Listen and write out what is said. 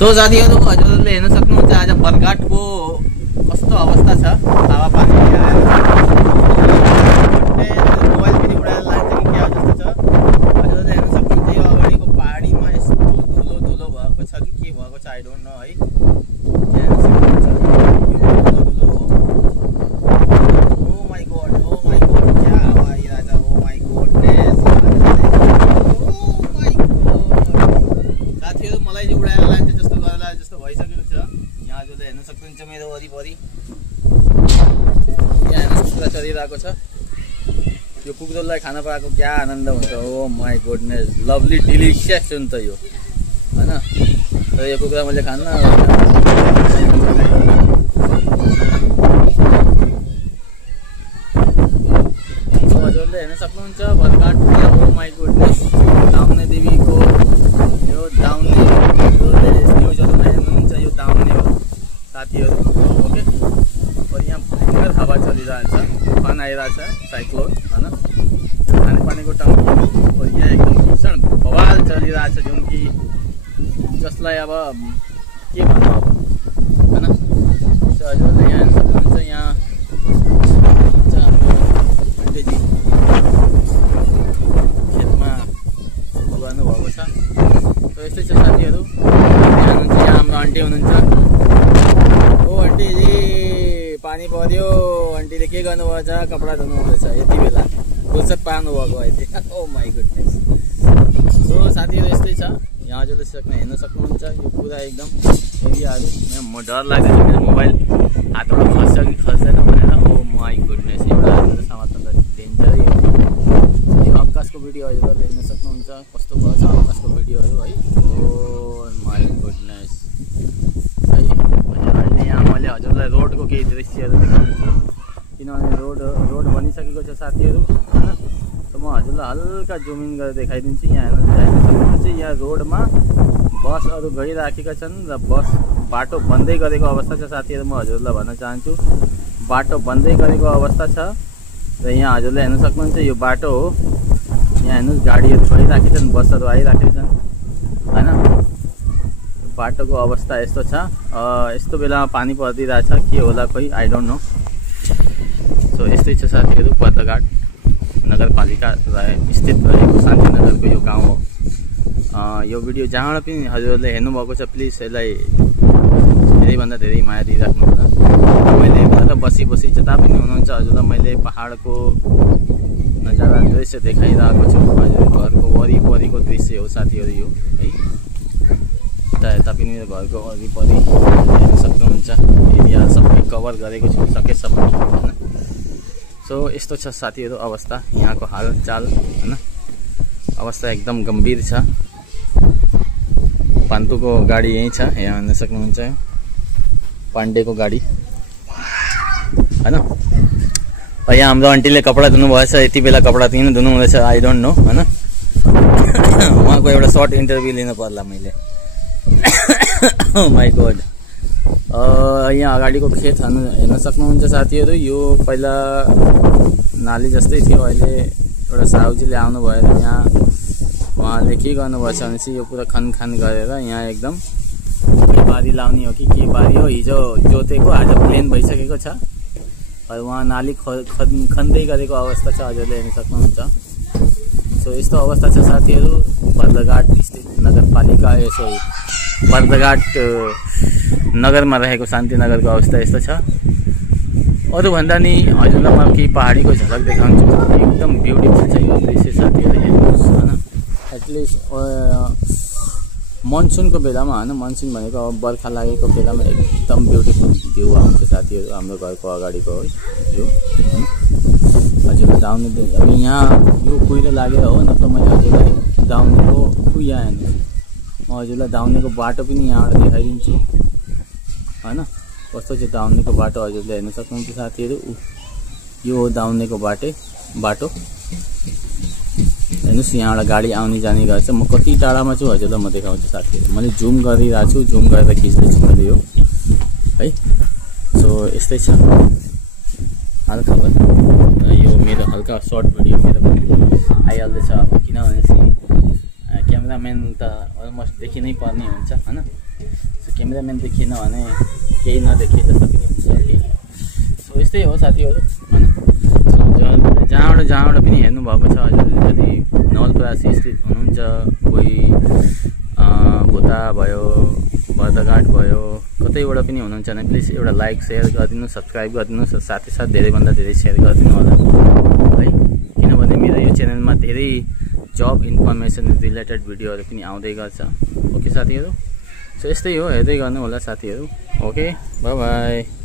So साथीहरु हजुरले हेर्न सक्नुहुन्छ आज बरघाटको कस्तो अवस्था छ। हावापानी आएर मोबाइल पनि उडाएर लान्छ कि क्या जस्तो छ। हजुरले हेर्न सक्नुहुन्छ यो अगाडिको पहाडीमा यस्तो धुलो धुलो भएको छ कि के भएको छ आई डोन्ट नो है। हेर्न सक्नुहुन्छ यो धुलो धुलो हो। ओ माय गॉड क्या हावा आइरहेछ। ओ माय गॉडनेस साथीहरु मलाई चाहिँ उडाएर लान्छ जस्तो गर्ला जस्तो भइसकेको छ। यहाँ हजुरले हेर्न सक्नुहुन्छ मेरो वरिपरि यहाँ कुखुरा चलिरहेको छ। यो कुकुरलाई खाना पाएको क्या आनन्द हुन्छ। Oh my goodness lovely delicious हुन्छ यो हैन। तर यो कुखुरा मैले खान्न। हजुरले हेर्न सक्नुहुन्छ बरघाटको ओ माय गुडनेस दाउने देवीको यो दाउने न्युजहरुमा हेर्नुहुन्छ यो दाउने हो साथीहरु। ओके और यहाँ भयंकर हावा चलिरहेछ। तूफान आइरहेछ साइक्लोन हैन। खानेपानीको टंकी और यहाँ एकदम भीषण बवाल चलिरहेछ जुन कि जसलाई अब के भन्नु अब हैन। सो हजुरले यहाँ हेर्न सक्नुहुन्छ यहाँ हाम्रो आन्टीजी खेतमा गर्नुभएको छ। सो यस्तै छ साथीहरु। यहाँ हाम्रो आन्टी हुनुहुन्छ। ओ आन्टीजी पानी पर्यो। आन्टीले के गर्नुभएको छ कपडा धुनु हुँदैछ यति बेला फुर्सद पार्नु भएको अहिले। ओ माय गुडनेस। सो साथीहरु यस्तै छ। यहाँ हजुरले हेर्न सक्नुहुन्छ यो पुरा एकदम एरियाहरु म डर लाग्दैछ मेरो मोबाइल हातबाट खस्छ कि खस्दैन भनेर। ओ माय गुडनेस एउटा समात्न त डेन्जरै हो। यो आकाशको भिडियो हजुरले हेर्न सक्नुहुन्छ कस्तो भएको छ आकाशको भिडियोहरु है। ओ माय गुडनेस है। अहिले यहाँ मैले हजुरलाई रोडको केही दृश्यहरु देखाउँछु किनभने रोड बनिसकेको छ साथीहरु हैन। त म हजुरलाई हल्का जुम इन गरेर देखाइदिन्छु। यहाँ हेर्न सक्नुहुन्छ यहाँ रोडमा बसहरु गइराखेका छन् र बाटो बन्दै गरेको अवस्था छ साथीहरु। म हजुरलाई भन्न चाहन्छु बाटो बन्दै गरेको अवस्था छ र यहाँ हजुरले हेर्न सक्नुहुन्छ यो बाटो हो। यहाँ हेर्नुस् गाडीहरु गइराखेका छन् बसहरु आइराखेका छन् हैन। बाटोको अवस्था यस्तो छ। यस्तो बेलामा पानी परिरहेछ के होला खोइ आई डोन्ट नो। सो यस्तै छ साथीहरु बरघाट नगरपालिका स्थित रहेको शान्तिनगरको यो गाउँ हो। यो भिडियो जहाँबाट पनि हजुरहरूले हेर्नुभएको छ प्लिज यसलाई धेरैभन्दा धेरै माया दिइराख्नु होला। मैले घर बसी जता पनि हुनुहुन्छ हजुरलाई मैले पहाडको नजारा दृश्य देखाइरहेको छु। हजुर घरको वरिपरिको दृश्य हो साथीहरु यो है। यता पनि मेरो घरको वरिपरि हेर्न सक्नुहुन्छ एरिया सबै कभर गरेको छु सकेसम्म हैन। सो यस्तो छ साथीहरु अवस्था यहाँको हालचाल हैन। अवस्था एकदम गम्भीर छ। पान्तुको गाडी यही छ यहाँ हेर्न सक्नुहुन्छ पाण्डेको गाडी हैन। यहाँ हाम्रो आन्टीले कपडा धुनु भएछ यति बेला कपडा किन धुनु हुँदैछ आई डोन्ट नो हैन। उहाँको एउटा सर्ट इन्टरभ्यु लिनु पर्ला मैले। Oh my God. यहाँ अगाडिको खेत हेर्न सक्नुहुन्छ साथीहरु। यो पहिला नाली जस्तै थियो अहिले एउटा साहुजीले आउनु भएर यहाँ उहाँले के गर्नुभएछ भनेपछि यो पुरा खनखान गरेर यहाँ एकदम बारी लाउने हो कि के बारी हो हिजो जोतेको आज प्लेन भइसकेको छ। उहाँ नाली खन्दै गरेको अवस्था छ हजुरले हेर्न सक्नुहुन्छ। सो यस्तो अवस्था छ साथीहरु बरघाट स्थित नगरपालिका यसो बरघाट नगरमा रहेको शान्तिनगरको अवस्था यस्तो छ। अरु भन्दा नि हजुरलाई म केही पहाडीको झलक देखाउँछु। एकदम ब्युटिफुल छ यो दृश्य साथीहरु हेर्नुस् हैन। एटलिस्ट मनसुनको बेलामा हैन मनसुन भनेको अब बर्खा लागेको बेलामा एकदम ब्युटिफुल भ्यू आउँछ साथीहरु हाम्रो घरको अगाडिको हो यो हजुरले दाउने अब यहाँ यो कुहिरो लागेर हो नत्र मैले हजुरलाई दाउनेको कुया हेर्नु म हजुरलाई दाउनेको बाटो पनि यहाँबाट देखाइदिन्छु हैन। कस्तो चाहिँ दाउनेको बाटो हजुरले हेर्न सक्नुहुन्छ साथीहरु। यो हो दाउनेको बाटो हेर्नुस् यहाँबाट गाडी आउने जाने गर्छ। म कति टाढामा छु हजुरलाई म देखाउँछु साथीहरु। मैले जुम गरिरहेको छु जुम गरेर खिच्दैछु मैले यो है। सो यस्तै छ हालखबर। यो मेरो हल्का सर्ट भिडियो मेरो पनि आइहाल्दैछ अब किनभने क्यामेराम्यान त अलमोस्ट देखि नै पर्ने हुन्छ हैन। क्यामेराम्यान देखिएन भने केही नदेखिए जस्तो पनि हुन्छ कि। सो यस्तै हो साथीहरू होइन। सो जहाँबाट पनि हेर्नुभएको छ यदि नवलपरासी स्थित हुनुहुन्छ, कोही भुता भयो, बर्दघाट भयो, कतैबाट पनि हुनुहुन्छ भने प्लिज एउटा लाइक सेयर गरिदिनु, सब्सक्राइब गरिदिनुहोस्, साथै साथ धेरैभन्दा धेरै सेयर गरिदिनु होला है। किनभने मेरो यो च्यानलमा धेरै जब इन्फर्मेसन रिलेटेड भिडियोहरू पनि आउँदै गर्छ। ओके साथीहरू, सो यस्तै हो, हेर्दै गर्नु होला साथीहरू। Okay, by by.